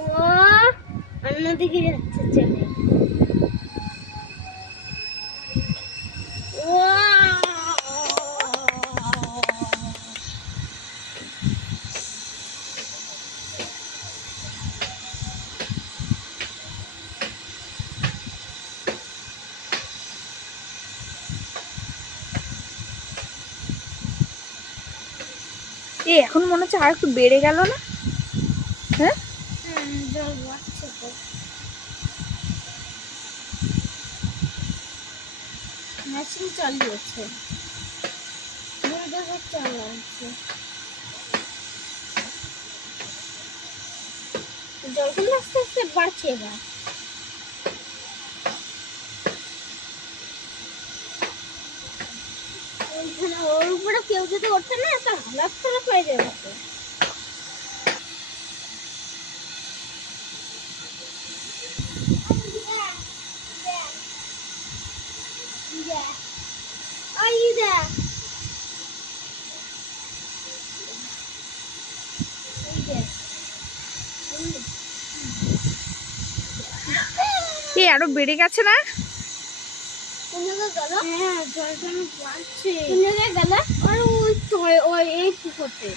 ও অন্যদিকে যাচ্ছে চলে। এখন মনে হচ্ছে আর একটু বেড়ে গেল না? হ্যাঁ জল বাড়ছে তো, মেশিন চালিয়েছে, বুলডোজার চালাচ্ছে। জল কিন্তু আস্তে আস্তে বাড়ছে এবার। ওর উপরে কেউ যদি ওঠে না, একটা হালাত খারাপ হয়ে যাবে। আরো বেড়ে গেছে না? কোন জায়গায় গেল? হ্যাঁ জলটা বাড়ছে। কোন জায়গায় গেল? আর ওই তো ওই এই পুকুরতে।